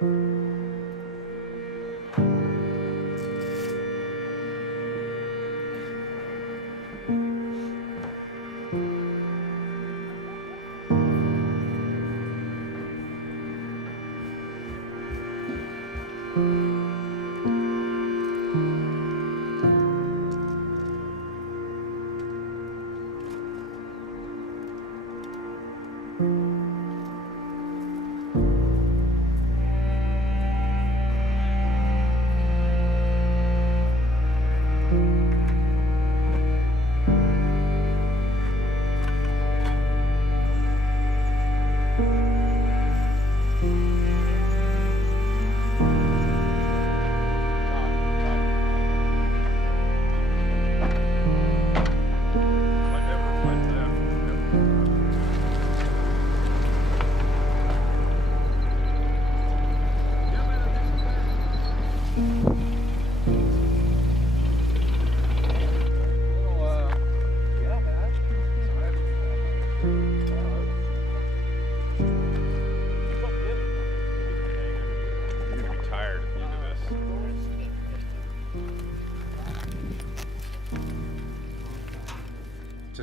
To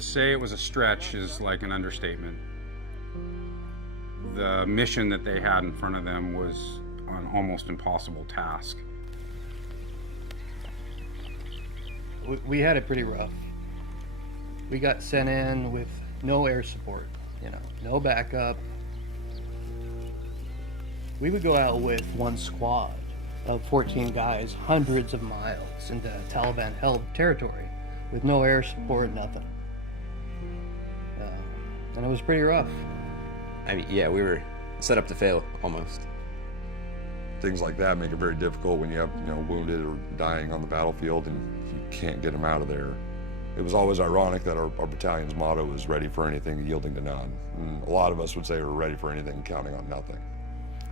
say it was a stretch is like an understatement. The mission that they had in front of them was an almost impossible task. We had it pretty rough. We got sent in with no air support, no backup. We would go out with one squad of 14 guys, hundreds of miles into Taliban-held territory with no air support, nothing. And it was pretty rough. I mean, yeah, we were set up to fail, almost. Things like that make it very difficult when you have, wounded or dying on the battlefield and you can't get them out of there. It was always ironic that our battalion's motto was ready for anything, yielding to none. And a lot of us would say we're ready for anything, counting on nothing.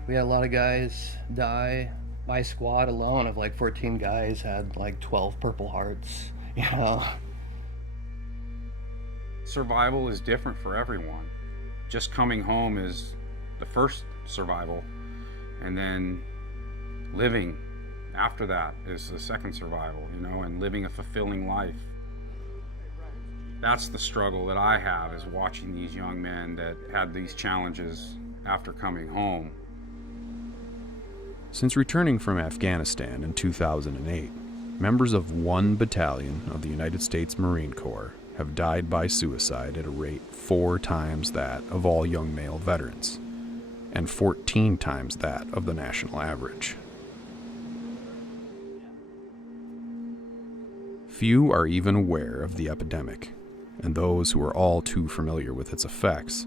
We had a lot of guys die. My squad alone of like 14 guys had like 12 Purple Hearts, Survival is different for everyone. Just coming home is the first survival, and then living after that is the second survival, and living a fulfilling life. That's the struggle that I have, is watching these young men that had these challenges after coming home. Since returning from Afghanistan in 2008, members of one battalion of the United States Marine Corps have died by suicide at a rate 4 times that of all young male veterans, and 14 times that of the national average. Few are even aware of the epidemic, and those who are all too familiar with its effects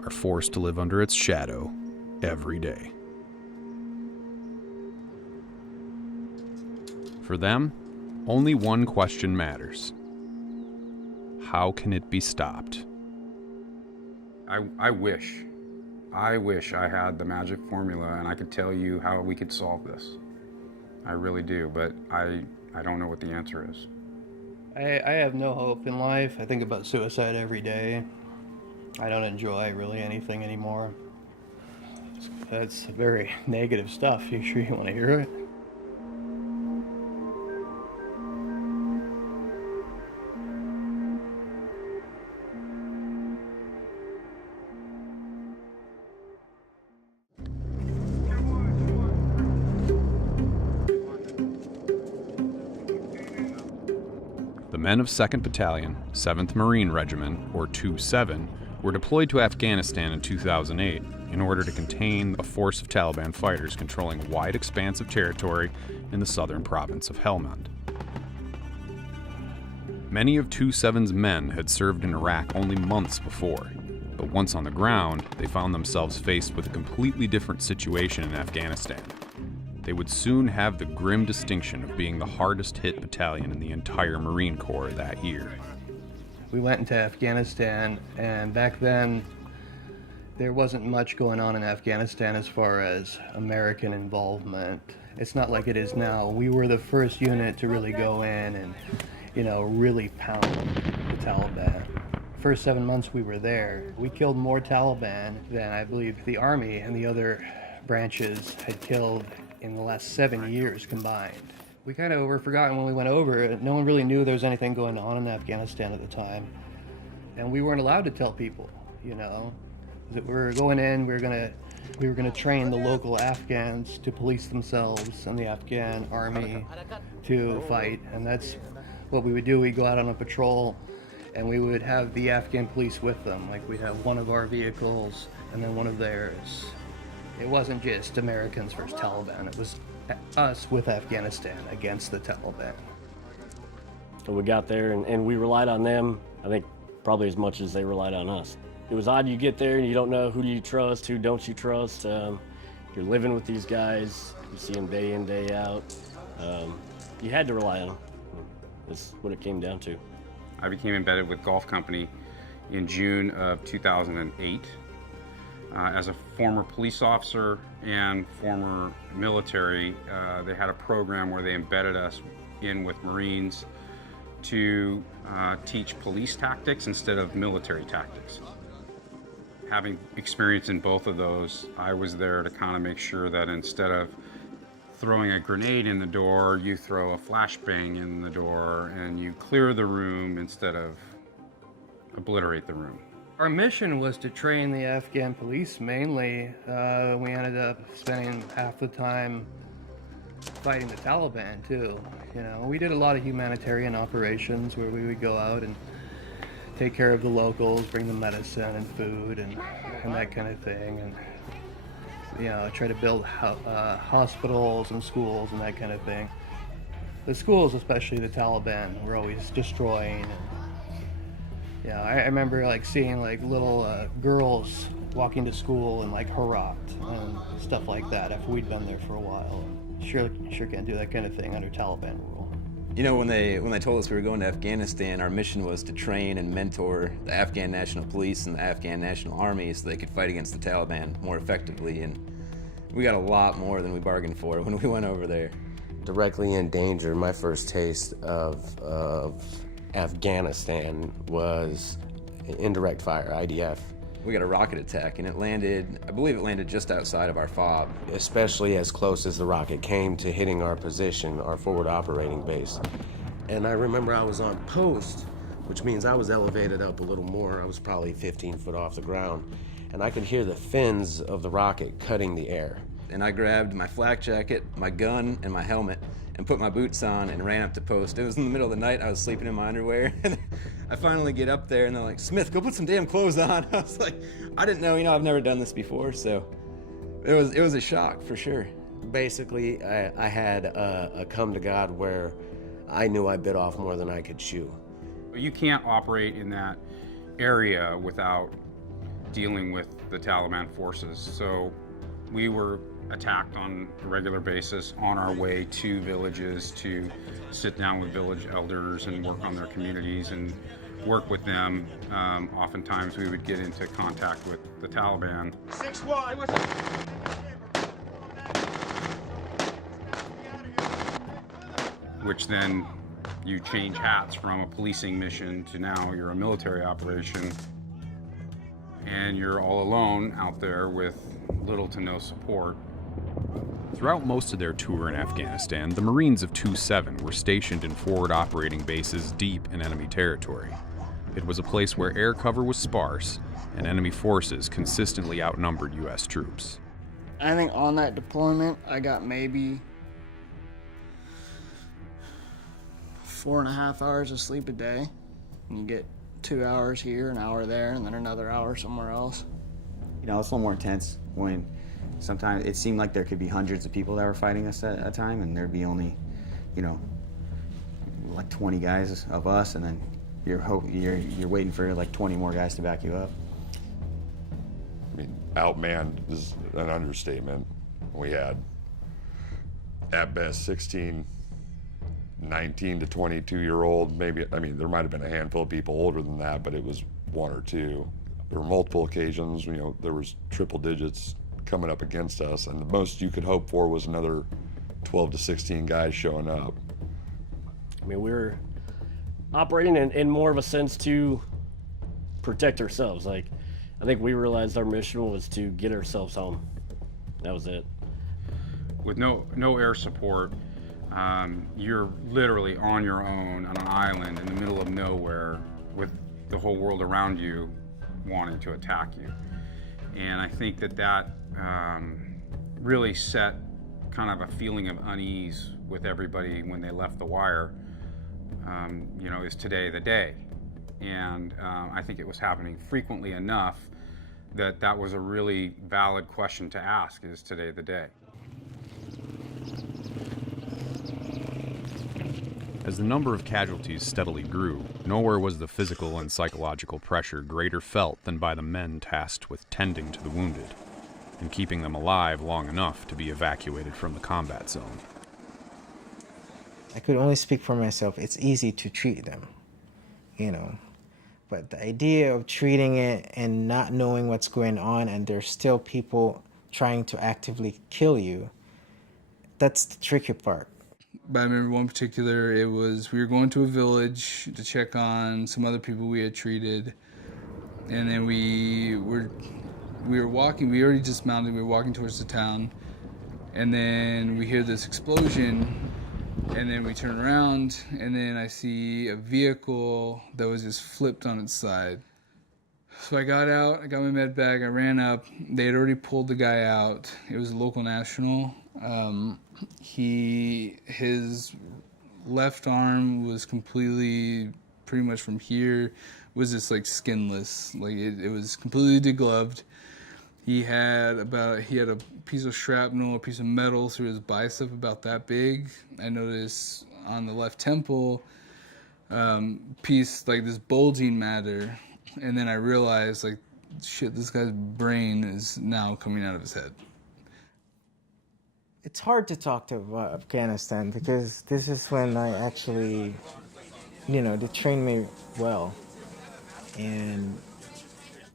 are forced to live under its shadow every day. For them, only one question matters. How can it be stopped? I wish I had the magic formula and I could tell you how we could solve this. I really do, but I don't know what the answer is. I have no hope in life. I think about suicide every day. I don't enjoy really anything anymore. That's very negative stuff. You sure you want to hear it? The men of Second Battalion, 7th Marine Regiment, or 2-7, were deployed to Afghanistan in 2008 in order to contain a force of Taliban fighters controlling a wide expanse of territory in the southern province of Helmand. Many of 2-7's men had served in Iraq only months before, but once on the ground, they found themselves faced with a completely different situation in Afghanistan. They would soon have the grim distinction of being the hardest hit battalion in the entire Marine Corps that year. We went into Afghanistan, and back then there wasn't much going on in Afghanistan as far as American involvement. It's not like it is now. We were the first unit to really go in and, really pound the Taliban. First 7 months we were there, we killed more Taliban than I believe the Army and the other branches had killed in the last 7 years combined. We kind of were forgotten when we went over. No one really knew there was anything going on in Afghanistan at the time. And we weren't allowed to tell people, you know, that we were going in, we were gonna train the local Afghans to police themselves and the Afghan army to fight. And that's what we would do. We'd go out on a patrol and we would have the Afghan police with them. Like, we'd have one of our vehicles and then one of theirs. It wasn't just Americans versus Taliban. It was us with Afghanistan against the Taliban. So we got there and we relied on them, I think, probably as much as they relied on us. It was odd. You get there and you don't know who do you trust, who don't you trust. You're living with these guys. You see them day in, day out. You had to rely on them. That's what it came down to. I became embedded with Golf Company in June of 2008. As a former police officer and former military, they had a program where they embedded us in with Marines to teach police tactics instead of military tactics. Having experience in both of those, I was there to kind of make sure that instead of throwing a grenade in the door, you throw a flashbang in the door and you clear the room instead of obliterate the room. Our mission was to train the Afghan police mainly. We ended up spending half the time fighting the Taliban too. You know, we did a lot of humanitarian operations where we would go out and take care of the locals, bring them medicine and food and that kind of thing, and you know, try to build hospitals and schools and that kind of thing. The schools, especially the Taliban, were always destroying. Yeah, I remember like seeing like little girls walking to school in like Herat and stuff like that after we'd been there for a while. Sure can't do that kind of thing under Taliban rule. You know, when they told us we were going to Afghanistan, our mission was to train and mentor the Afghan National Police and the Afghan National Army so they could fight against the Taliban more effectively, and we got a lot more than we bargained for when we went over there. Directly in danger, my first taste of Afghanistan was indirect fire, IDF. We got a rocket attack, and it landed, I believe it landed just outside of our FOB. Especially as close as the rocket came to hitting our position, our forward operating base. And I remember I was on post, which means I was elevated up a little more. I was probably 15 foot off the ground, and I could hear the fins of the rocket cutting the air. And I grabbed my flak jacket, my gun, and my helmet, and put my boots on and ran up to post. It was in the middle of the night. I was sleeping in my underwear. And I finally get up there and they're like, "Smith, go put some damn clothes on." I was like, I didn't know, I've never done this before, so it was a shock for sure. Basically, I had a come to God where I knew I bit off more than I could chew. You can't operate in that area without dealing with the Taliban forces. So we were attacked on a regular basis on our way to villages to sit down with village elders and work on their communities and work with them. Oftentimes we would get into contact with the Taliban. 6-1. Which then you change hats from a policing mission to now you're a military operation and you're all alone out there with little to no support. Throughout most of their tour in Afghanistan, the Marines of 2-7 were stationed in forward operating bases deep in enemy territory. It was a place where air cover was sparse and enemy forces consistently outnumbered U.S. troops. I think on that deployment, I got maybe 4.5 hours of sleep a day. And you get 2 hours here, an hour there, and then another hour somewhere else. You know, it's a little more intense when sometimes it seemed like there could be hundreds of people that were fighting us at a time, and there'd be only, like 20 guys of us, and then you're waiting for like 20 more guys to back you up. I mean, outmanned is an understatement. We had, at best, 16, 19 to 22-year-old, maybe, there might have been a handful of people older than that, but it was one or two. There were multiple occasions, there was triple digits coming up against us, and the most you could hope for was another 12 to 16 guys showing up. We were operating in more of a sense to protect ourselves. Like, I think we realized our mission was to get ourselves home. That was it. With no air support, you're literally on your own on an island in the middle of nowhere with the whole world around you wanting to attack you. And I think that really set kind of a feeling of unease with everybody when they left the wire. Is today the day? And I think it was happening frequently enough that was a really valid question to ask, is today the day? As the number of casualties steadily grew, nowhere was the physical and psychological pressure greater felt than by the men tasked with tending to the wounded and keeping them alive long enough to be evacuated from the combat zone. I could only speak for myself. It's easy to treat them, but the idea of treating it and not knowing what's going on and there's still people trying to actively kill you, that's the tricky part. But I remember one particular, we were going to a village to check on some other people we had treated, and then we were walking, we already dismounted, we were walking towards the town, and then we hear this explosion, and then we turn around, and then I see a vehicle that was just flipped on its side. So I got out, I got my med bag, I ran up, they had already pulled the guy out. It was a local national. His left arm was completely, pretty much from here, was just like skinless. Like it was completely degloved. He had a piece of shrapnel, a piece of metal through his bicep about that big. I noticed on the left temple, piece like this bulging matter. And then I realized, like, shit, this guy's brain is now coming out of his head. It's hard to talk to about Afghanistan because this is when I actually, they trained me well. And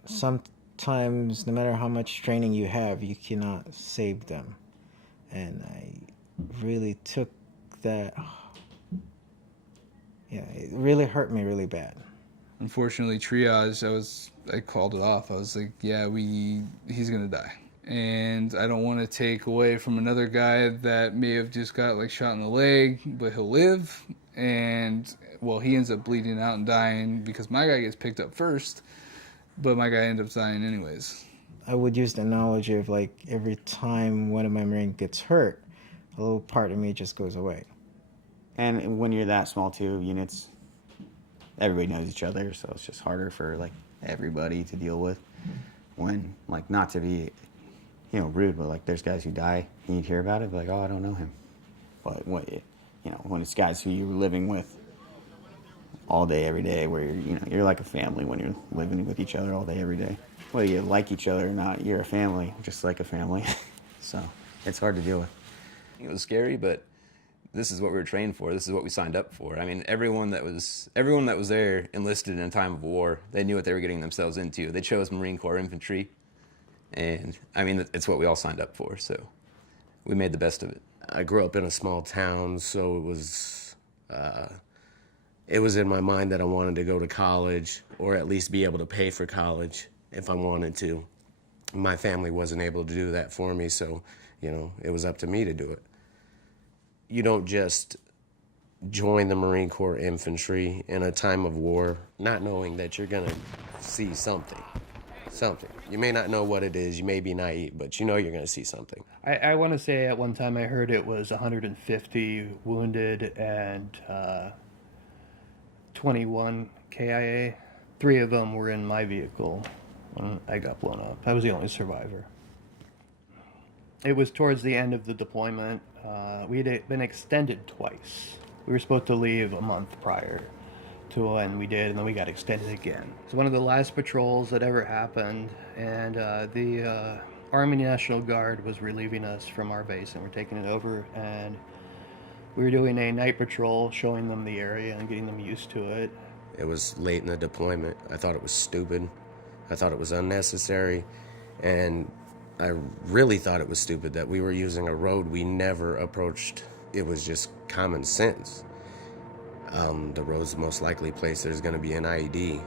sometimes, no matter how much training you have, you cannot save them. And I really took that, it really hurt me really bad. Unfortunately, triage, I called it off. I was like, yeah, he's gonna die. And I don't want to take away from another guy that may have just got like shot in the leg, but he'll live. And well, he ends up bleeding out and dying because my guy gets picked up first, but my guy ends up dying anyways. I would use the analogy of like every time one of my Marines gets hurt, a little part of me just goes away. And when you're that small too, units, everybody knows each other, so it's just harder for like everybody to deal with. When, like, not to be, rude, but like there's guys who die and you'd hear about it, but like, oh, I don't know him. But when it's guys who you're living with all day, every day, where you're like a family when you're living with each other all day, every day. Whether you like each other or not, you're a family, just like a family. So it's hard to deal with. It was scary, but this is what we were trained for. This is what we signed up for. I mean, everyone that was there enlisted in a time of war. They knew what they were getting themselves into. They chose Marine Corps infantry, and I mean, it's what we all signed up for. So we made the best of it. I grew up in a small town, so it was in my mind that I wanted to go to college, or at least be able to pay for college if I wanted to. My family wasn't able to do that for me, so it was up to me to do it. You don't just join the Marine Corps infantry in a time of war not knowing that you're going to see something. You may not know what it is, you may be naive, but you're going to see something. I want to say at one time I heard it was 150 wounded and 21 KIA. 3 of them were in my vehicle when I got blown up. I was the only survivor. It was towards the end of the deployment. We had been extended twice. We were supposed to leave a month prior to when we did, and then we got extended again. It's one of the last patrols that ever happened, and the Army National Guard was relieving us from our base, and we're taking it over, and we were doing a night patrol, showing them the area and getting them used to it. It was late in the deployment. I thought it was stupid. I thought it was unnecessary, and I really thought it was stupid that we were using a road we never approached. It was just common sense. The road's the most likely place there's going to be an IED.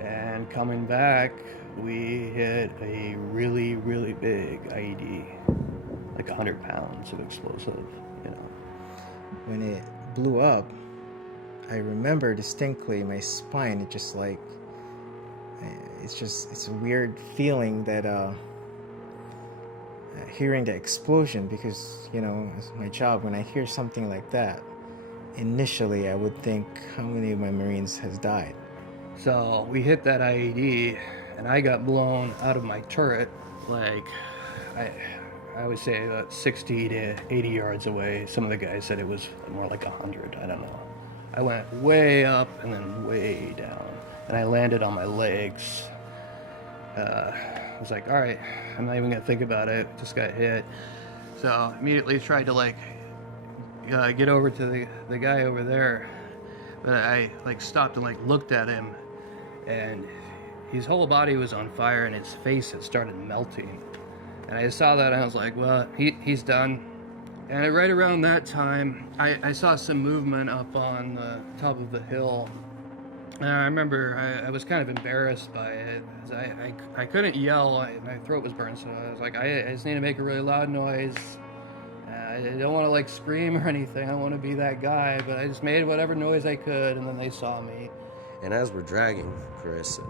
And coming back, we hit a really, really big IED, like 100 pounds of explosive, you know. When it blew up, I remember distinctly my spine, it's a weird feeling that hearing the explosion, because, you know, it's my job. When I hear something like that, initially I would think, how many of my Marines has died? So we hit that IED, and I got blown out of my turret, like, I would say about 60 to 80 yards away. Some of the guys said it was more like 100, I don't know. I went way up and then way down, and I landed on my legs. I was like, all right, I'm not even gonna think about it, just got hit. So immediately tried to like get over to the guy over there, but I like stopped and like looked at him, and his whole body was on fire and his face had started melting. And I saw that and I was like, well, he's done. And right around that time, I saw some movement up on the top of the hill. And I remember I was kind of embarrassed by it. I couldn't yell, my throat was burned, so I was like, I just need to make a really loud noise. I don't want to like scream or anything, I don't want to be that guy, but I just made whatever noise I could, and then they saw me. And as we're dragging, Chris,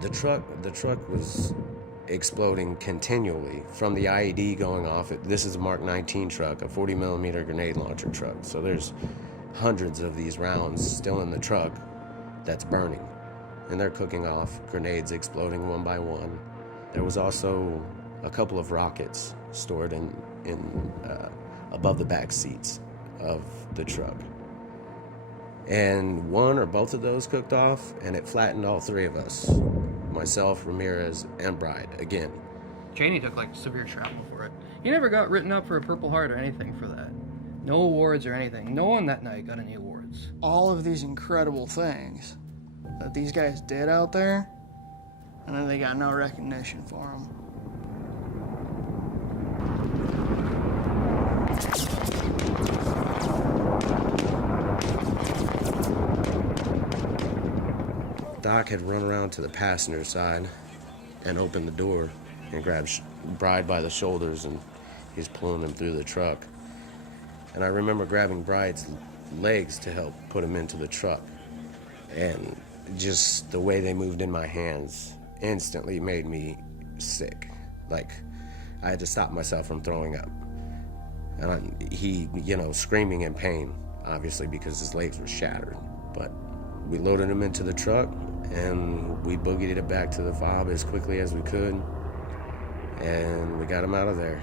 the truck was exploding continually from the IED going off. This is a Mark 19 truck, a 40 millimeter grenade launcher truck. So there's hundreds of these rounds still in the truck that's burning, and they're cooking off, grenades exploding one by one. There was also a couple of rockets stored in above the back seats of the truck. And one or both of those cooked off, and it flattened all three of us. Myself, Ramirez, and Bride, again. Cheney took like severe shrapnel for it. He never got written up for a Purple Heart or anything for that. No awards or anything. No one that night got any awards. All of these incredible things that these guys did out there, and then they got no recognition for them. Doc had run around to the passenger side and opened the door and grabbed Bride by the shoulders, and he's pulling him through the truck. And I remember grabbing Bride's legs to help put him into the truck. And just the way they moved in my hands instantly made me sick. Like, I had to stop myself from throwing up. And he, you know, screaming in pain, obviously, because his legs were shattered. But we loaded him into the truck, and we boogied it back to the fob as quickly as we could, and we got him out of there.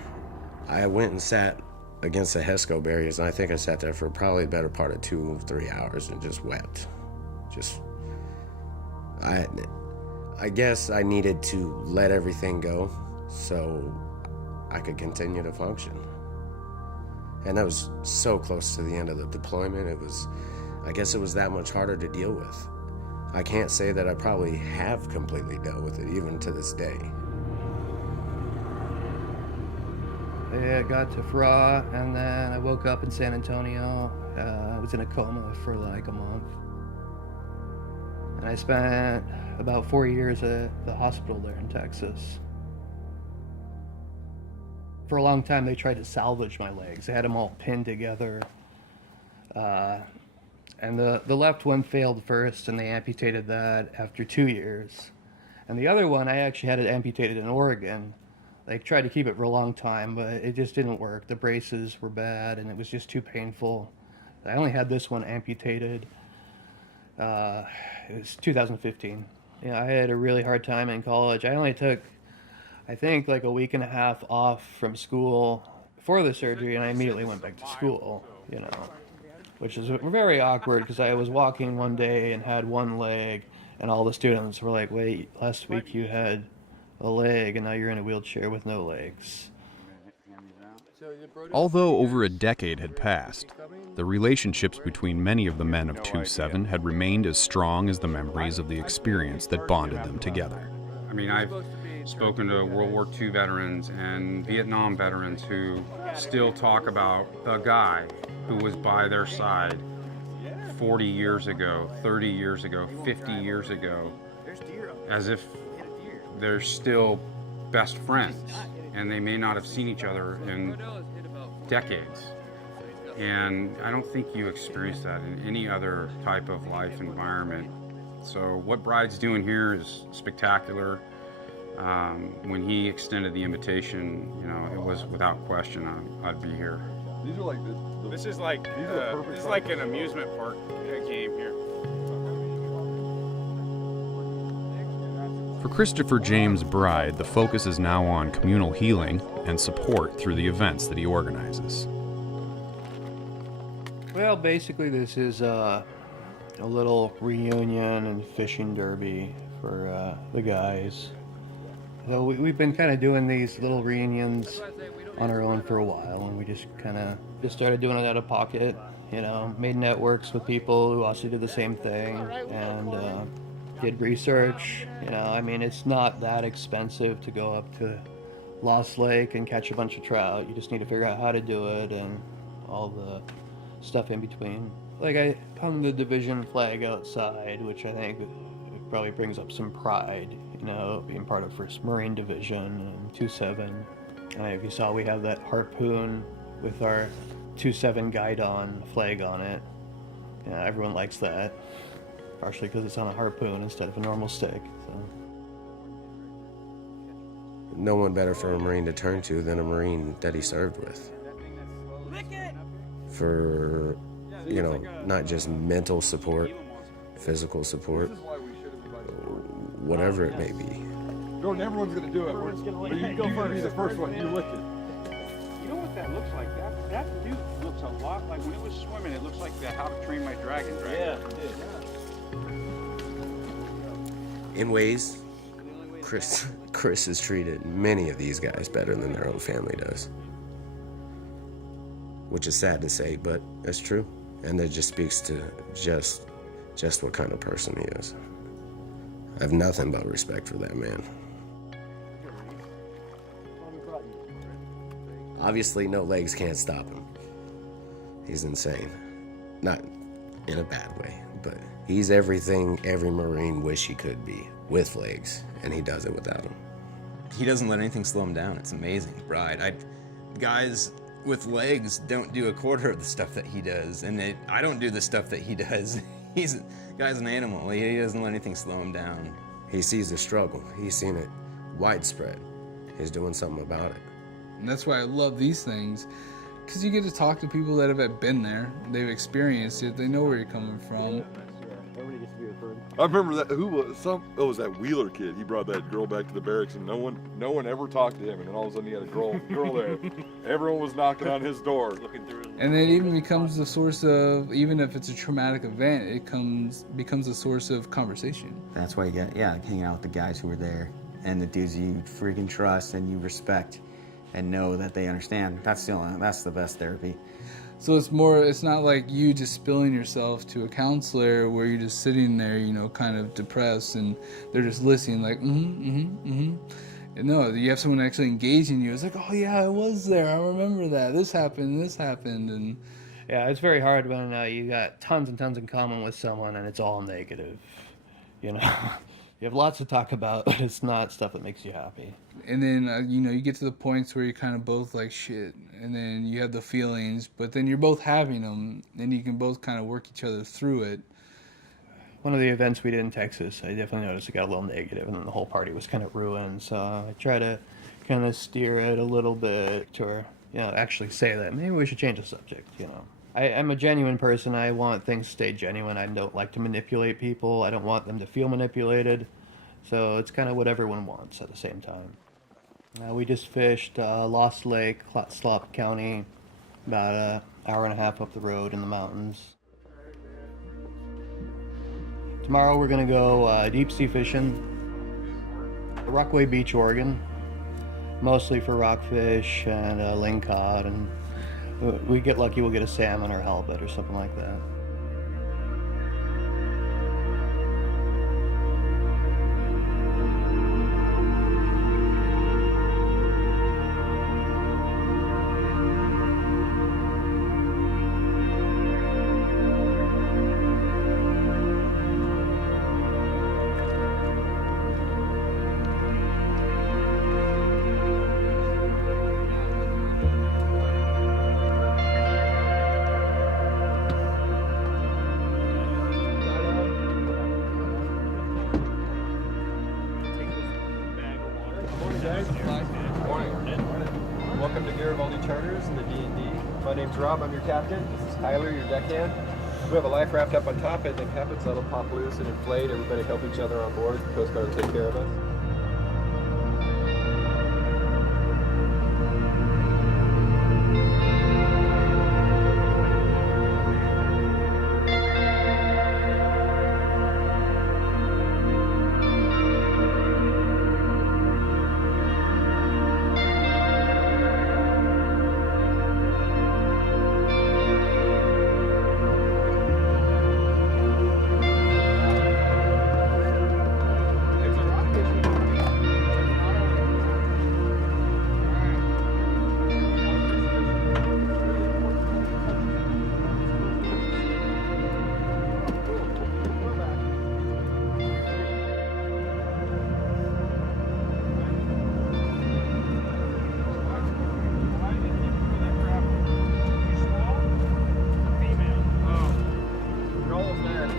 I went and sat against the HESCO barriers, and I think I sat there for probably the better part of 2-3 hours and just wept. I guess I needed to let everything go so I could continue to function. And that was so close to the end of the deployment. I guess it was that much harder to deal with. I can't say that I probably have completely dealt with it, even to this day. I got to FRA, and then I woke up in San Antonio. I was in a coma for like a month. And I spent about 4 years at the hospital there in Texas. For a long time, they tried to salvage my legs. They had them all pinned together. And the left one failed first, and they amputated that after 2 years. And the other one, I actually had it amputated in Oregon. They tried to keep it for a long time, but it just didn't work. The braces were bad, and it was just too painful. I only had this one amputated. It was 2015. Yeah, I had a really hard time in college. I only took, I think, like a week and a half off from school for the surgery, and I immediately went back to school, you know, which is very awkward because I was walking one day and had one leg, and all the students were like, wait, last week you had a leg, and now you're in a wheelchair with no legs. Although over a decade had passed, the relationships between many of the men of 2-7 had remained as strong as the memories of the experience that bonded them together. I mean, I've spoken to World War II veterans and Vietnam veterans who still talk about the guy who was by their side 40 years ago, 30 years ago, 50 years ago, as if they're still best friends, and they may not have seen each other in decades. And I don't think you experience that in any other type of life environment. So what Bride's doing here is spectacular. When he extended the invitation, you know, it was without question I'd be here. These are like this is like an amusement park game here. For Christopher James Bride, the focus is now on communal healing and support through the events that he organizes. Well, basically this is a little reunion and fishing derby for the guys. So we've been kind of doing these little reunions on our own for a while, and we just started doing it out of pocket, you know, made networks with people who also did the same thing, and did research. You know, I mean, it's not that expensive to go up to Lost Lake and catch a bunch of trout. You just need to figure out how to do it and all the stuff in between. Like, I hung the division flag outside, which I think probably brings up some pride, you know, being part of 1st Marine Division and 2-7. And if you saw, we have that harpoon with our 2-7 guidon flag on it. Yeah, everyone likes that, partially because it's on a harpoon instead of a normal stick. So. No one better for a Marine to turn to than a Marine that he served with. For, you know, not just mental support, physical support, whatever it may be. Jordan, everyone's gonna do it. But you go first. Be the first one. You lick it. You know what that looks like? That dude looks a lot like, when it was swimming, it looks like the How to Train My Dragon. Yeah, it did. In ways, Chris has treated many of these guys better than their own family does. Which is sad to say, but it's true. And it just speaks to just what kind of person he is. I have nothing but respect for that man. Obviously, no legs can't stop him. He's insane. Not in a bad way, but he's everything every Marine wish he could be, with legs, and he does it without them. He doesn't let anything slow him down. It's amazing. Bride, guys with legs don't do a quarter of the stuff that he does, and I don't do the stuff that he does. Guy's an animal. He doesn't let anything slow him down. He sees the struggle. He's seen it widespread. He's doing something about it. And that's why I love these things, because you get to talk to people that have been there, they've experienced it, they know where you're coming from. I remember that. It was that Wheeler kid. He brought that girl back to the barracks, and no one ever talked to him. And then all of a sudden, he had a girl there. Everyone was knocking on his door, looking through. And it even becomes the source of, even if it's a traumatic event, it becomes a source of conversation. That's why you get, hanging out with the guys who were there and the dudes you freaking trust and you respect and know that they understand. That's the best therapy. So it's not like you just spilling yourself to a counselor where you're just sitting there, you know, kind of depressed, and they're just listening like, And no, you have someone actually engaging you. It's like, oh yeah, I was there. I remember that. This happened. And yeah, it's very hard when you got tons and tons in common with someone and it's all negative. You know, you have lots to talk about, but it's not stuff that makes you happy. And then, you get to the points where you're kind of both like shit, and then you have the feelings, but then you're both having them, and you can both kind of work each other through it. One of the events we did in Texas, I definitely noticed it got a little negative, and then the whole party was kind of ruined, so I try to kind of steer it a little bit, or, actually say that maybe we should change the subject, I'm a genuine person. I want things to stay genuine. I don't like to manipulate people. I don't want them to feel manipulated. So it's kind of what everyone wants at the same time. We just fished Lost Lake, Slop County, about an hour and a half up the road in the mountains. Tomorrow we're going to go deep sea fishing, Rockaway Beach, Oregon, mostly for rockfish and lingcod, and we get lucky, we'll get a salmon or halibut or something like that. name's Rob. I'm your captain. This is Tyler, your deckhand. We have a life raft up on top. Anything happens, that'll pop loose and inflate. Everybody help each other on board. The Coast Guard will take care of us.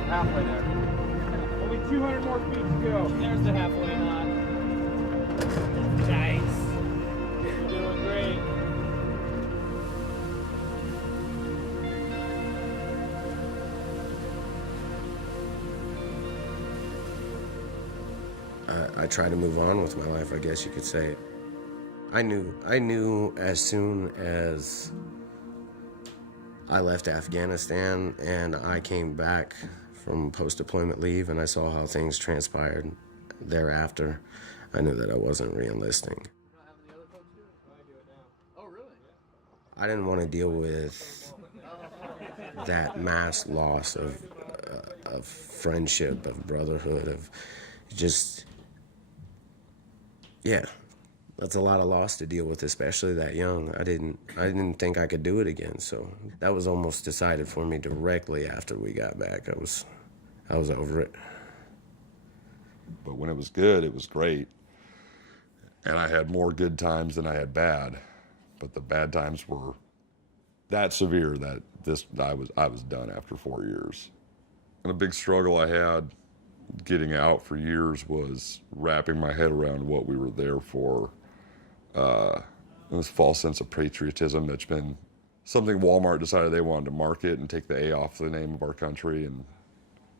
Halfway there. Only 200 more feet to go. There's the halfway knot. Nice. You're doing great. I try to move on with my life, I guess you could say. I knew as soon as I left Afghanistan and I came back from post-deployment leave and I saw how things transpired thereafter, I knew that I wasn't re-enlisting. I didn't want to deal with that mass loss of friendship, of brotherhood, of just, yeah. That's a lot of loss to deal with, especially that young. I didn't think I could do it again, so that was almost decided for me directly after we got back. I was over it. But when it was good, it was great. And I had more good times than I had bad. But the bad times were that severe that I was done after 4 years. And a big struggle I had getting out for years was wrapping my head around what we were there for. This false sense of patriotism that's been something Walmart decided they wanted to market and take the A off the name of our country, and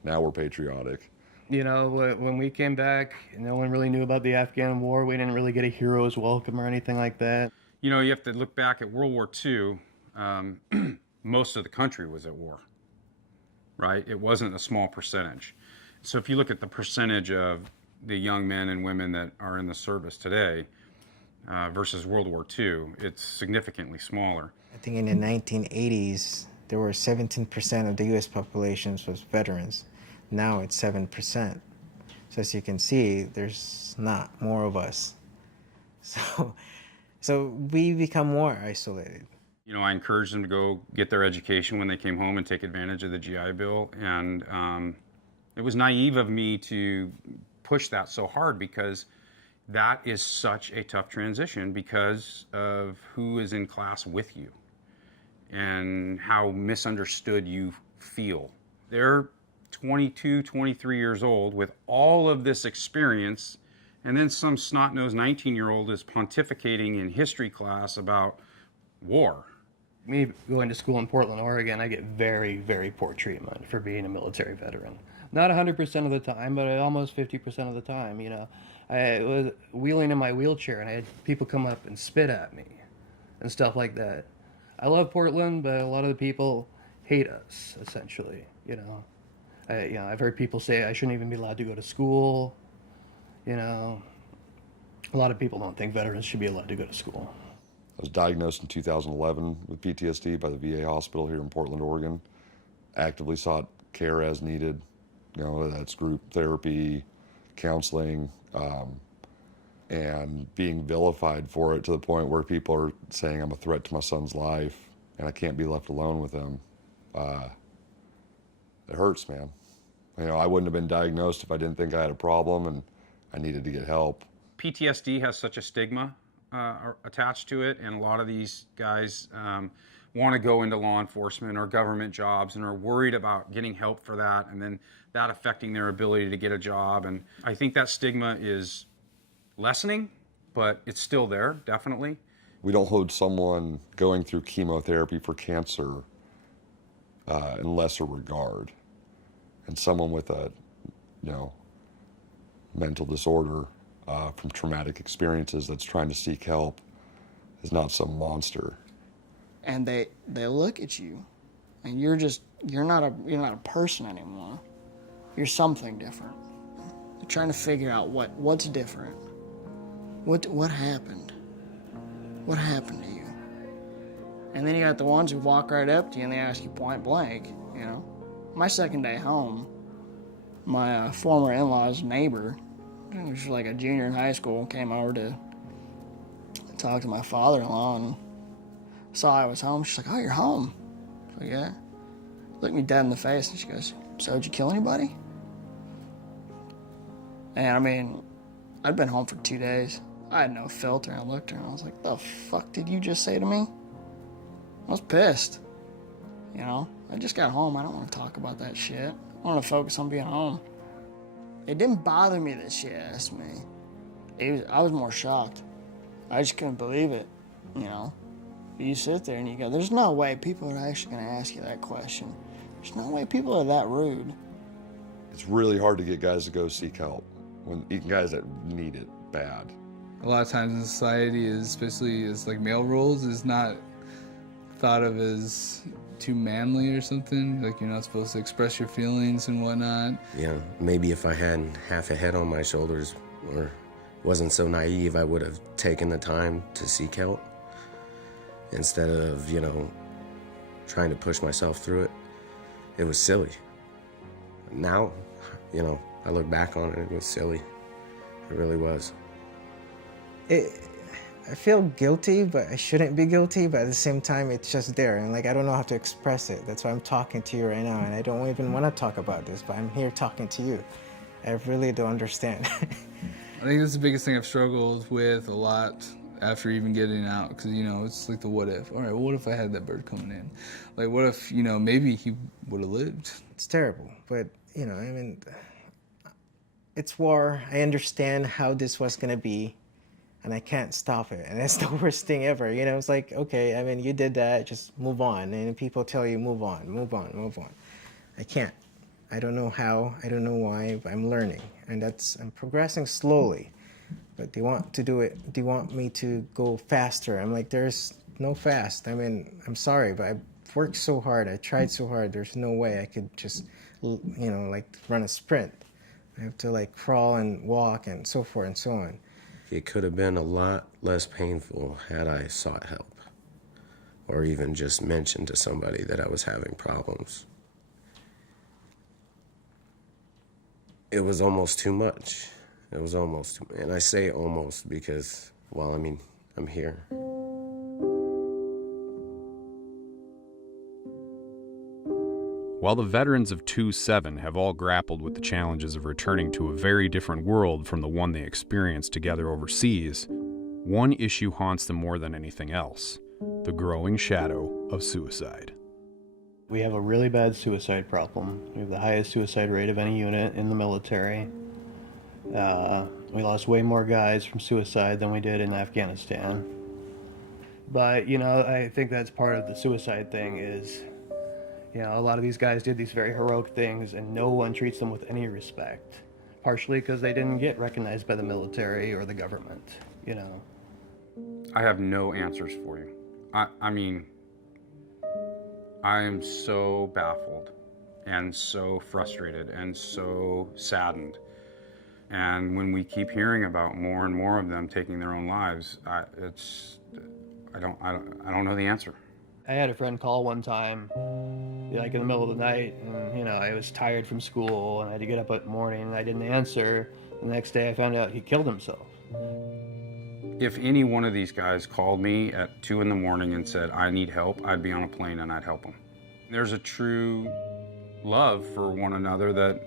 now we're patriotic. You know, when we came back, no one really knew about the Afghan war. We didn't really get a hero's welcome or anything like that. You know, you have to look back at World War II. Most of the country was at war, right? It wasn't a small percentage. So if you look at the percentage of the young men and women that are in the service today versus World War II, it's significantly smaller. I think in the 1980s, there were 17% of the U.S. population was veterans. Now it's 7%. So as you can see, there's not more of us. So we become more isolated. You know, I encouraged them to go get their education when they came home and take advantage of the GI Bill. And it was naive of me to push that so hard because that is such a tough transition because of who is in class with you and how misunderstood you feel. They're 22, 23 years old with all of this experience, and then some snot-nosed 19-year-old is pontificating in history class about war. Me going to school in Portland, Oregon, I get very, very poor treatment for being a military veteran. Not 100% of the time, but almost 50% of the time, you know. I was wheeling in my wheelchair and I had people come up and spit at me and stuff like that. I love Portland, but a lot of the people hate us, essentially, you know. I've heard people say I shouldn't even be allowed to go to school, you know. A lot of people don't think veterans should be allowed to go to school. I was diagnosed in 2011 with PTSD by the VA hospital here in Portland, Oregon. Actively sought care as needed. You know, that's group therapy, counseling, and being vilified for it to the point where people are saying I'm a threat to my son's life and I can't be left alone with him. It hurts, man. You know, I wouldn't have been diagnosed if I didn't think I had a problem and I needed to get help. PTSD has such a stigma attached to it, and a lot of these guys want to go into law enforcement or government jobs and are worried about getting help for that and then that affecting their ability to get a job. And I think that stigma is lessening, but it's still there, definitely. We don't hold someone going through chemotherapy for cancer in lesser regard. And someone with a, mental disorder from traumatic experiences that's trying to seek help is not some monster. And they look at you, and you're not a person anymore. You're something different. They're trying to figure out what's different. What happened? What happened to you? And then you got the ones who walk right up to you and they ask you point blank, My second day home, my former in-law's neighbor, who was like a junior in high school, came over to talk to my father-in-law and saw I was home. She's like, "Oh, you're home?" I was like, "Yeah." Looked me dead in the face and she goes, "So did you kill anybody?" And I mean, I'd been home for 2 days. I had no filter. I looked at her and I was like, "The fuck did you just say to me?" I was pissed. I just got home. I don't want to talk about that shit. I want to focus on being home. It didn't bother me that she asked me. I was more shocked. I just couldn't believe it, You sit there and you go, there's no way people are actually going to ask you that question. There's no way people are that rude. It's really hard to get guys to go seek help, even guys that need it bad. A lot of times in society, especially as like male roles, is not thought of as too manly or something. Like you're not supposed to express your feelings and whatnot. Yeah, maybe if I had half a head on my shoulders or wasn't so naive, I would have taken the time to seek help instead of, trying to push myself through it. It was silly. Now, I look back on it, it was silly. It really was. I feel guilty, but I shouldn't be guilty, but at the same time, it's just there. And I don't know how to express it. That's why I'm talking to you right now. And I don't even want to talk about this, but I'm here talking to you. I really don't understand. I think that's the biggest thing I've struggled with a lot after even getting out. Because, it's like the what if. All right, well, what if I had that bird coming in? Like, what if, maybe he would have lived? It's terrible. But, it's war. I understand how this was going to be. And I can't stop it. And that's the worst thing ever. It's like, okay, you did that, just move on. And people tell you, move on, move on, move on. I can't. I don't know how, I don't know why, but I'm learning. And I'm progressing slowly. But they want to do it, they want me to go faster. I'm like, there's no fast. I'm sorry, but I worked so hard, I tried so hard, there's no way I could just, run a sprint. I have to crawl and walk and so forth and so on. It could have been a lot less painful had I sought help or even just mentioned to somebody that I was having problems. It was almost too much. It was almost, and I say almost because, I'm here. While the veterans of 2-7 have all grappled with the challenges of returning to a very different world from the one they experienced together overseas, one issue haunts them more than anything else: the growing shadow of suicide. We have a really bad suicide problem. We have the highest suicide rate of any unit in the military. We lost way more guys from suicide than we did in Afghanistan. But, I think that's part of the suicide thing is, a lot of these guys did these very heroic things and no one treats them with any respect. Partially because they didn't get recognized by the military or the government, I have no answers for you. I am so baffled and so frustrated and so saddened. And when we keep hearing about more and more of them taking their own lives, I don't know the answer. I had a friend call one time, in the middle of the night, and, I was tired from school, and I had to get up at morning, and I didn't answer. The next day I found out he killed himself. If any one of these guys called me at 2 in the morning and said, I need help, I'd be on a plane and I'd help them. There's a true love for one another that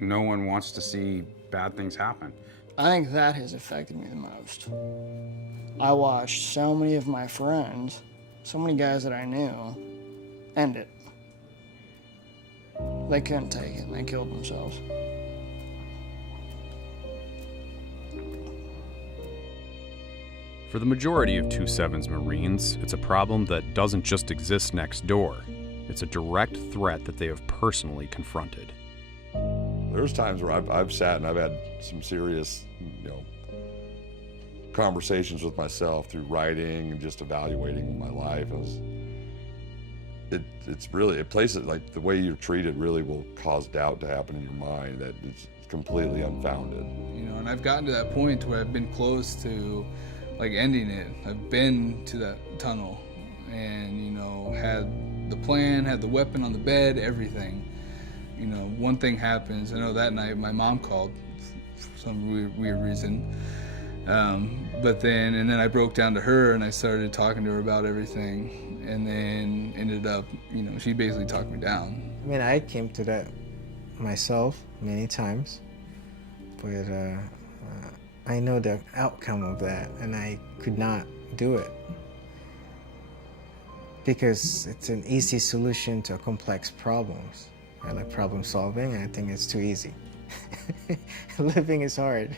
no one wants to see bad things happen. I think that has affected me the most. I watched so many of my friends, so many guys that I knew, end it. They couldn't take it and they killed themselves. For the majority of 2-7's Marines, it's a problem that doesn't just exist next door. It's a direct threat that they have personally confronted. There's times where I've sat and I've had some serious, conversations with myself through writing and just evaluating my life. It's really, it places like the way you're treated really will cause doubt to happen in your mind that it's completely unfounded. And I've gotten to that point where I've been close to like ending it. I've been to that tunnel and, had the plan, had the weapon on the bed, everything. One thing happens. I know that night my mom called for some weird reason. But then I broke down to her and I started talking to her about everything, and then ended up, she basically talked me down. I mean, I came to that myself many times, but I know the outcome of that, and I could not do it because it's an easy solution to complex problems. I like problem solving, and I think it's too easy. Living is hard.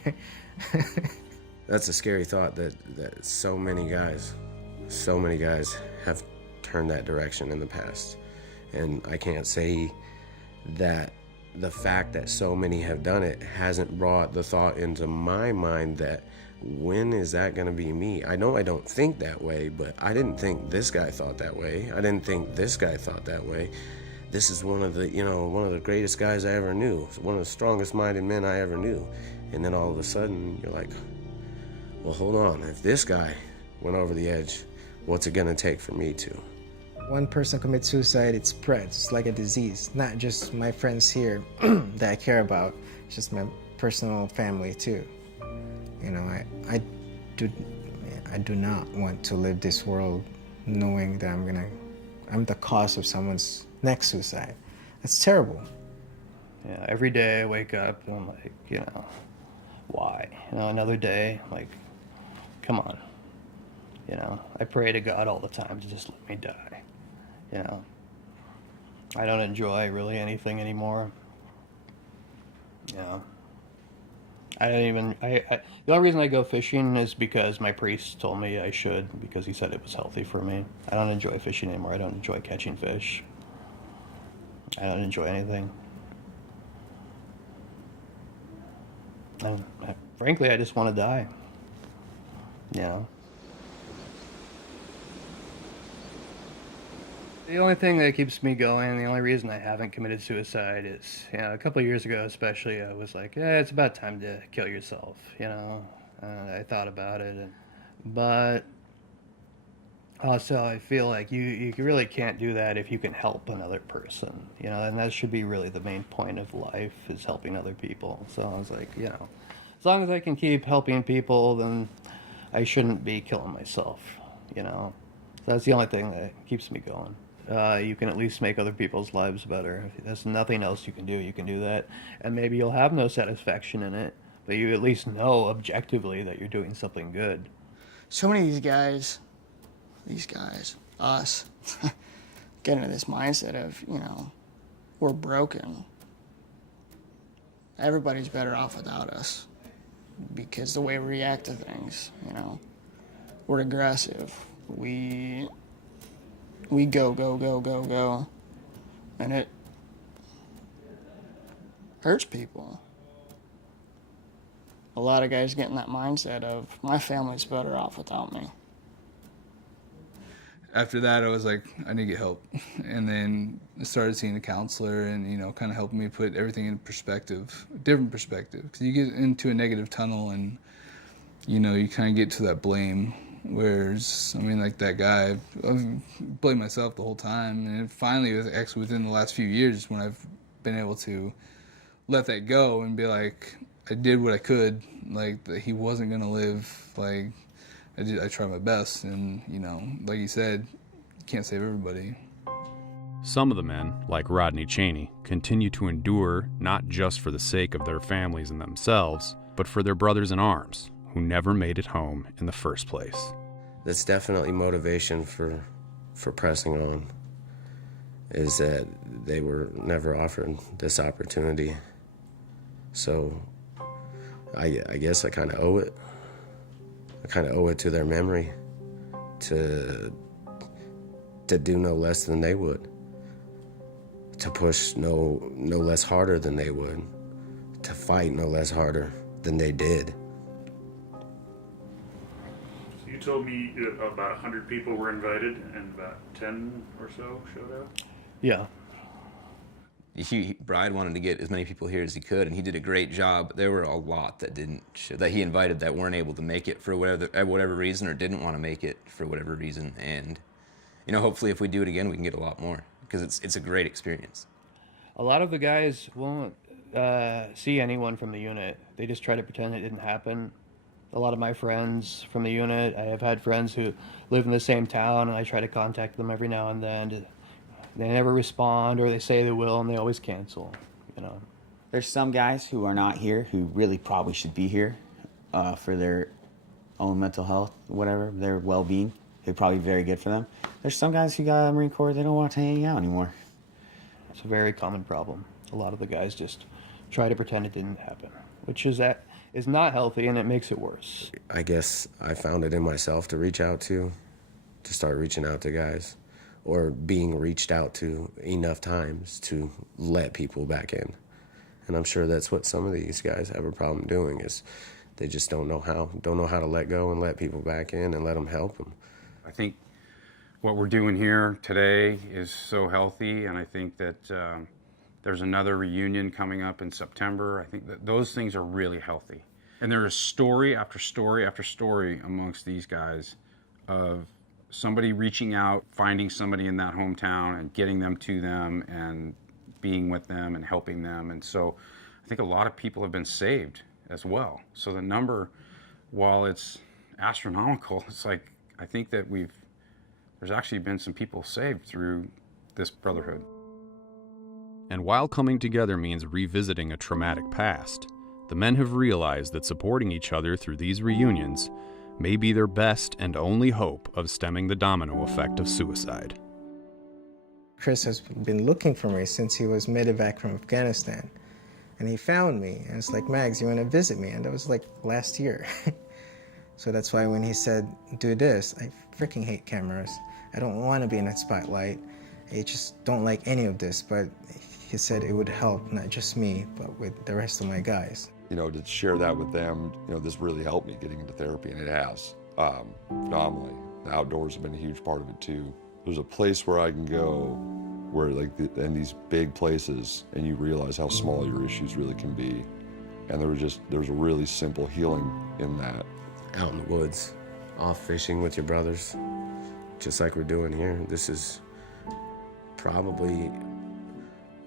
That's a scary thought that so many guys have turned that direction in the past. And I can't say that the fact that so many have done it hasn't brought the thought into my mind that when is that going to be me? I know I don't think that way, but I didn't think this guy thought that way. I didn't think this guy thought that way. This is one of the greatest guys I ever knew, one of the strongest minded men I ever knew. And then all of a sudden you're like, well, hold on, if this guy went over the edge, what's it gonna take for me to? One person commits suicide, it spreads. It's like a disease. Not just my friends here that I care about, it's just my personal family too. I do not want to live this world knowing that I'm the cause of someone's next suicide. That's terrible. Yeah, every day I wake up and I'm like, why? Another day, like, come on. I pray to God all the time to just let me die. I don't enjoy really anything anymore. The only reason I go fishing is because my priest told me I should, because he said it was healthy for me. I don't enjoy fishing anymore. I don't enjoy catching fish. I don't enjoy anything. And frankly, I just want to die. The only thing that keeps me going, the only reason I haven't committed suicide is, a couple of years ago especially, I was like, it's about time to kill yourself, I thought about it, but also I feel like you really can't do that if you can help another person, and that should be really the main point of life, is helping other people. So I was like, as long as I can keep helping people, then I shouldn't be killing myself, So that's the only thing that keeps me going. You can at least make other people's lives better. If there's nothing else you can do that. And maybe you'll have no satisfaction in it, but you at least know objectively that you're doing something good. So many of these guys, us, get into this mindset of, we're broken. Everybody's better off without us because the way we react to things, we're aggressive. We go, and it hurts people. A lot of guys get in that mindset of, my family's better off without me. After that, I was like, I need to get help. And then I started seeing a counselor and, kind of helping me put everything in perspective, a different perspective. Because you get into a negative tunnel and, you kind of get to that blame. Whereas, like that guy, I've blamed myself the whole time. And finally, actually within the last few years, when I've been able to let that go and be like, I did what I could. Like, that he wasn't going to live. Like, I tried my best. And, like you said, you can't save everybody. Some of the men, like Rodney Cheney, continue to endure not just for the sake of their families and themselves, but for their brothers in arms, who never made it home in the first place. That's definitely motivation for pressing on, is that they were never offered this opportunity. So I guess I kind of owe it. I kind of owe it to their memory to do no less than they would, to push no less harder than they would, to fight no less harder than they did. You told me about 100 people were invited and about 10 or so showed up? Yeah. Bride wanted to get as many people here as he could, and he did a great job. There were a lot that didn't show, that he invited that weren't able to make it for whatever reason, or didn't want to make it for whatever reason. And you know, hopefully, if we do it again, we can get a lot more, because it's a great experience. A lot of the guys won't see anyone from the unit. They just try to pretend it didn't happen. A lot of my friends from the unit, I have had friends who live in the same town, and I try to contact them every now and then. They never respond, or they say they will, and they always cancel, you know. There's some guys who are not here who really probably should be here for their own mental health, whatever, their well-being. It'd probably be very good for them. There's some guys who got a Marine Corps, they don't want to hang out anymore. It's a very common problem. A lot of the guys just try to pretend it didn't happen, which is not healthy, and it makes it worse. I guess I found it in myself to start reaching out to guys, or being reached out to enough times to let people back in. And I'm sure that's what some of these guys have a problem doing, is they just don't know how to let go and let people back in and let them help them. I think what we're doing here today is so healthy, and I think that there's another reunion coming up in September. I think that those things are really healthy. And there is story after story after story amongst these guys of somebody reaching out, finding somebody in that hometown and getting them to them and being with them and helping them. And so I think a lot of people have been saved as well. So the number, while it's astronomical, it's like, I think that there's actually been some people saved through this brotherhood. And while coming together means revisiting a traumatic past, the men have realized that supporting each other through these reunions may be their best and only hope of stemming the domino effect of suicide. Chris has been looking for me since he was medevac from Afghanistan. And he found me, and it's like, Mags, you want to visit me? And that was like last year. So that's why when he said, do this, I freaking hate cameras. I don't want to be in a spotlight. I just don't like any of this, but he said it would help, not just me, but with the rest of my guys. You know, to share that with them, you know, this really helped me getting into therapy, and it has, phenomenally. The outdoors have been a huge part of it too. There's a place where I can go where in these big places, and you realize how small your issues really can be. And there's a really simple healing in that. Out in the woods, off fishing with your brothers, just like we're doing here. This is probably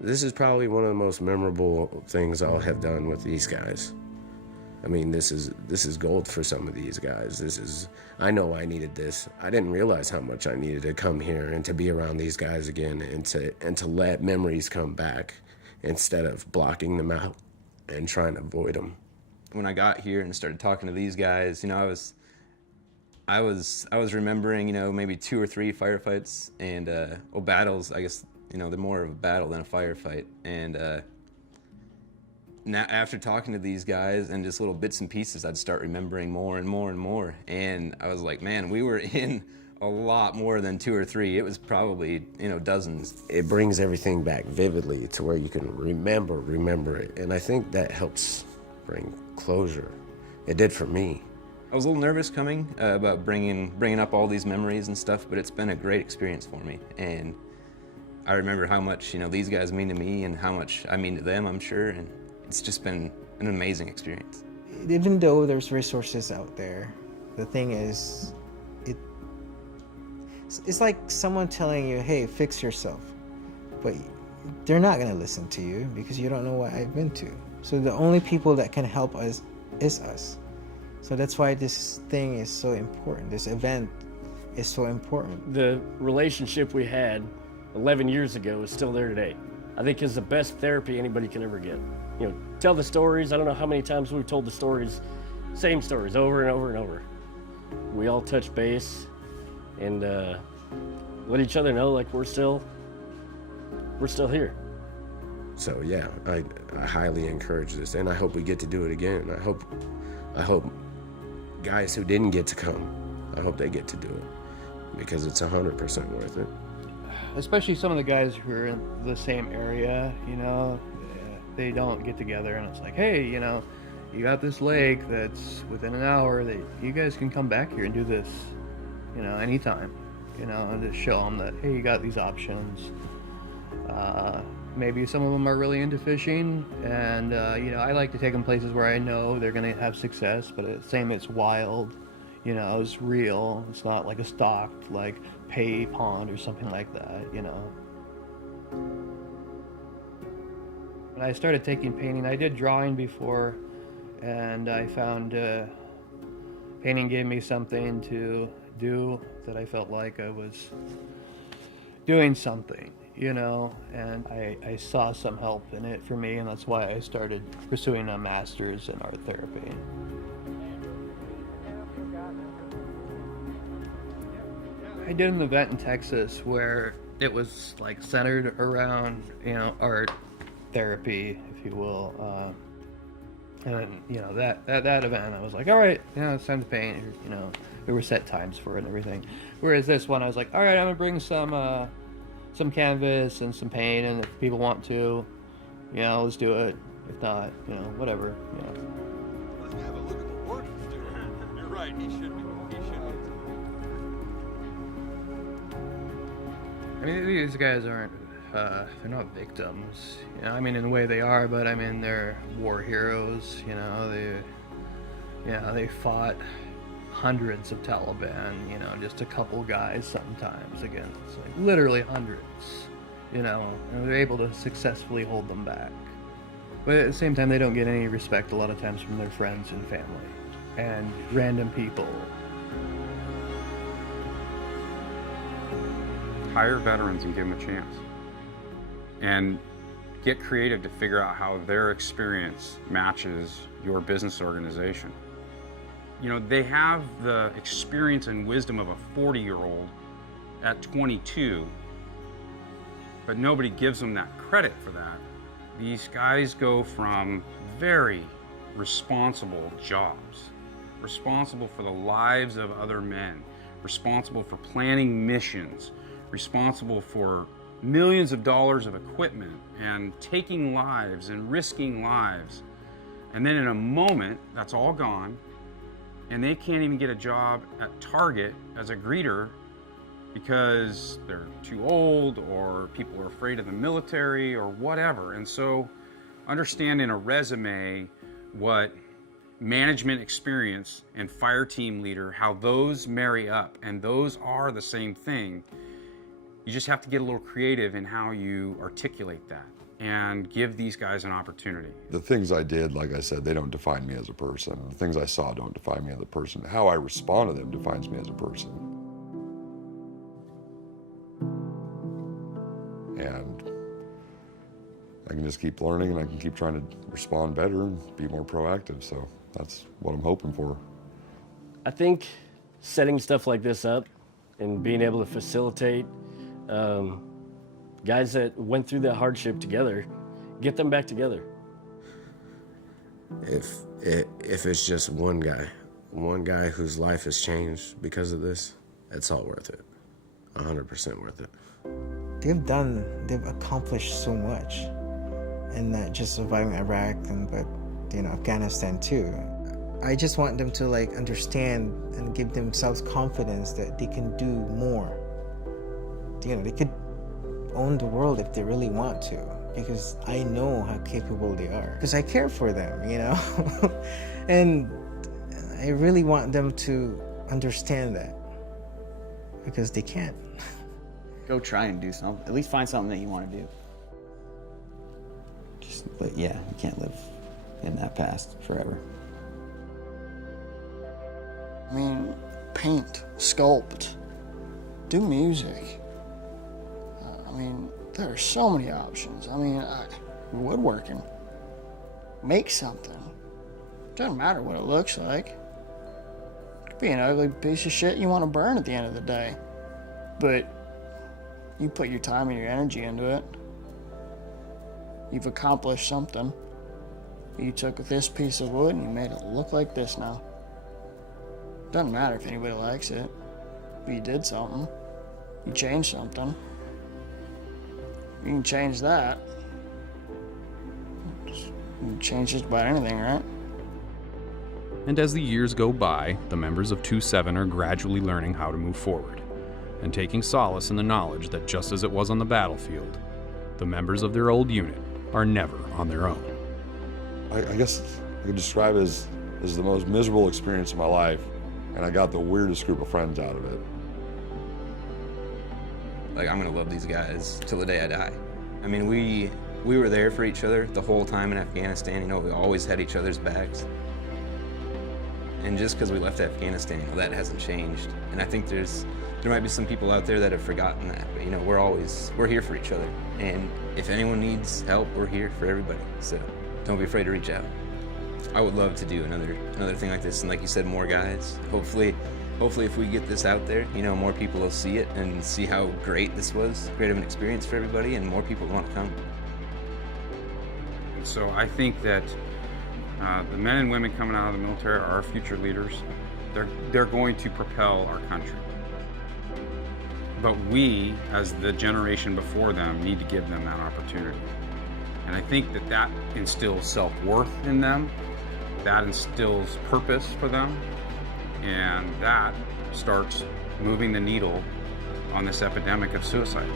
one of the most memorable things I'll have done with these guys. I mean, this is gold for some of these guys. I know I needed this. I didn't realize how much I needed to come here and to be around these guys again, and to let memories come back instead of blocking them out and trying to avoid them. When I got here and started talking to these guys, you know, I was remembering, you know, maybe 2 or 3 firefights and battles. I guess, you know, they're more of a battle than a firefight. And now, after talking to these guys and just little bits and pieces, I'd start remembering more and more and more. And I was like, man, we were in a lot more than 2 or 3. It was probably, you know, dozens. It brings everything back vividly to where you can remember it. And I think that helps bring closure. It did for me. I was a little nervous coming about bringing up all these memories and stuff, but it's been a great experience for me. And I remember how much, you know, these guys mean to me and how much I mean to them, I'm sure. And it's just been an amazing experience. Even though there's resources out there, the thing is, it's like someone telling you, hey, fix yourself. But they're not going to listen to you because you don't know what I've been to. So the only people that can help us is us. So that's why this thing is so important. This event is so important. The relationship we had 11 years ago is still there today. I think it's the best therapy anybody can ever get. You know, tell the stories. I don't know how many times we've told the stories, same stories over and over and over. We all touch base and let each other know like we're still here. So yeah, I highly encourage this, and I hope we get to do it again. I hope guys who didn't get to come, I hope they get to do it, because it's 100% worth it. Especially some of the guys who are in the same area, you know, they don't get together and it's like, hey, you know, you got this lake that's within an hour that you guys can come back here and do this, you know, anytime, you know, and just show them that, hey, you got these options. Maybe some of them are really into fishing, and you know, I like to take them places where I know they're gonna have success, but it's same, it's wild, you know, it's real. It's not like a stocked like pay pond or something like that, you know. When I started taking painting, I did drawing before, and I found painting gave me something to do that I felt like I was doing something, you know, and I saw some help in it for me, and that's why I started pursuing a master's in art therapy. I did an event in Texas where it was like centered around, you know, art therapy, if you will. And then, you know, that event, I was like, all right, you know, it's time to paint. You know, there were set times for it and everything. Whereas this one, I was like, all right, I'm gonna bring some canvas and some paint, and if people want to, you know, let's do it. If not, you know, whatever. You know. Let's have a look at the work he's doing. You're right. He should be. I mean, these guys aren't, they're not victims, you know, I mean, in a way they are, but I mean, they're war heroes, you know, they fought hundreds of Taliban, you know, just a couple guys sometimes against, like, literally hundreds, you know, and they're able to successfully hold them back. But at the same time, they don't get any respect a lot of times from their friends and family and random people. Hire veterans and give them a chance. And get creative to figure out how their experience matches your business organization. You know, they have the experience and wisdom of a 40-year-old at 22, but nobody gives them that credit for that. These guys go from very responsible jobs, responsible for the lives of other men, responsible for planning missions, responsible for millions of dollars of equipment and taking lives and risking lives. And then in a moment, that's all gone, and they can't even get a job at Target as a greeter because they're too old or people are afraid of the military or whatever. And so understand in a resume what management experience and fire team leader, how those marry up, and those are the same thing. You just have to get a little creative in how you articulate that and give these guys an opportunity. The things I did, like I said, they don't define me as a person. The things I saw don't define me as a person. How I respond to them defines me as a person. And I can just keep learning, and I can keep trying to respond better and be more proactive. So that's what I'm hoping for. I think setting stuff like this up and being able to facilitate guys that went through that hardship together, get them back together. If it's just one guy whose life has changed because of this, it's all worth it. 100% worth it. They've accomplished so much, and not just surviving Iraq, but you know, Afghanistan too. I just want them to like understand and give themselves confidence that they can do more. You know, they could own the world if they really want to, because I know how capable they are, because I care for them, you know. And I really want them to understand that, because they can't. Go try and do something. At least find something that you want to do. But yeah, you can't live in that past forever. I mean, paint, sculpt, do music. I mean, there are so many options. I mean, woodworking, make something. Doesn't matter what it looks like. It could be an ugly piece of shit you want to burn at the end of the day. But you put your time and your energy into it. You've accomplished something. You took this piece of wood and you made it look like this now. Doesn't matter if anybody likes it. But you did something. You changed something. You can change that. You can change just about anything, right? And as the years go by, the members of 2-7 are gradually learning how to move forward, and taking solace in the knowledge that just as it was on the battlefield, the members of their old unit are never on their own. I guess I could describe it as the most miserable experience of my life, and I got the weirdest group of friends out of it. Like, I'm gonna love these guys till the day I die. I mean, we were there for each other the whole time in Afghanistan. You know, we always had each other's backs. And just because we left Afghanistan, you know, that hasn't changed. And I think there might be some people out there that have forgotten that. But, you know, we're here for each other. And if anyone needs help, we're here for everybody. So don't be afraid to reach out. I would love to do another thing like this. And like you said, more guys. Hopefully if we get this out there, you know, more people will see it and see how great this was, great of an experience for everybody, and more people want to come. So I think that the men and women coming out of the military are our future leaders. They're going to propel our country. But we, as the generation before them, need to give them that opportunity. And I think that instills self-worth in them, that instills purpose for them, and that starts moving the needle on this epidemic of suicide.